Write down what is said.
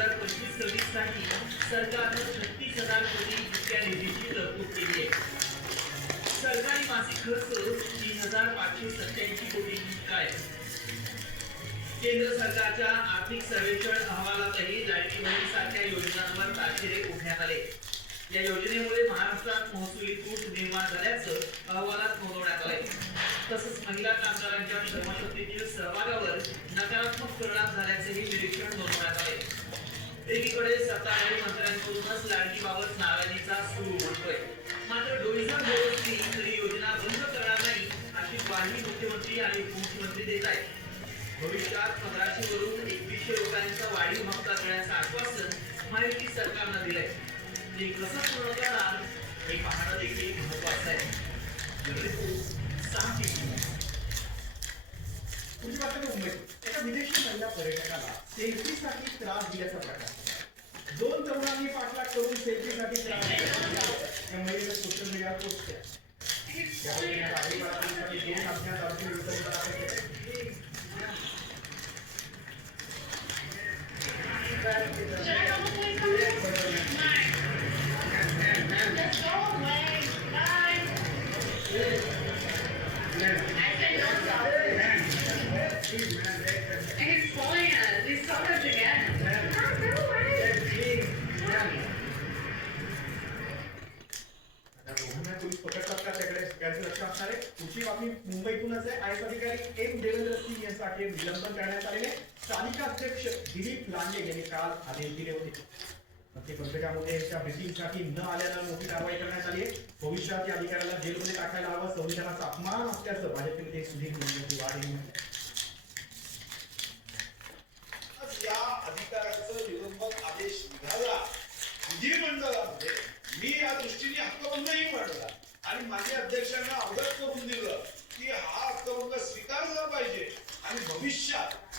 2025-26 साठी सरकारनं 36,000 कोटी इतक्या निधीची तरतूद केली आहे. सरकारी मासिक खर्च 3,587 कोटी इतका आहे. केंद्र सरकारच्या आर्थिक सर्वेक्षण अहवालातही लाडकी बहीण सारख्या योजनांवर ताशेरे ओढण्यात आले. या योजनेमुळे महाराष्ट्रात महसुली तूट निर्माण झाल्याचं अहवालात नोंदवण्यात आले. तसंच महिला कामगारांच्या श्रमशक्तीतील सहभागावर नकारात्मक परिणाम झाल्याचेही निरीक्षण नोंदवण्यात आले. एकीकडे सत्ताधारी मंत्र्यांकडूनच लाडकीबाबत नाराजीचा सूर उमटतोय. मात्र डोईजर व्यवस्थी तरी योजना बंद करणार नाही अशी ग्वाही मुख्यमंत्री आणि उपमुख्यमंत्री देत आहेत. भविष्यात 1500 वरून 2100 रुपयांचा वाढीव हप्ता देण्याचं आश्वासन माहिती सरकारनं दिलंय. ते कसं पूर्ण करणार हे पाहणं देखील महत्त्वाचं आहे. पुढची बातमी मुंबईत एका विदेशी महिला पर्यटकाला सेल्फीसाठी त्रास दिल्याचा प्रकार. 2 तरुणांनी पाठलाग करून सेल्फीसाठी त्रास दिला. या महिलेने सोशल मीडियावर पोस्ट केला. पोलीस पकडतात का त्याकडे सगळ्यांचं लक्ष असणार आहे. पुढची बातमी मुंबईतूनच आहे. आयएस अधिकारी एम देवेंद्र सिंह यांच्यासाठी निलंबन करण्यात आलेले. तालिका अध्यक्ष दिलीप लांडे यांनी काल आदेश दिले होते. ते पंकजा मुंडे यांच्या भेटीसाठी न आल्यानं मोठी कारवाई करण्यात आली आहे. भविष्यात या अधिकाऱ्याला जेलमध्ये टाकायला हवं, संविधानाचा अपमान असल्याचं भाजपचे नेते सुधीर मुनगंटी वाड यांनी म्हटलं. या अधिकाऱ्याचा निलंबन आदेश निघाला विधिमंडळामध्ये. मी या दृष्टीने हक्कभंगही मांडला आणि माझ्या अध्यक्षांना अवगत करून दिलं की हा हक्कभंग स्वीकारला पाहिजे आणि भविष्यात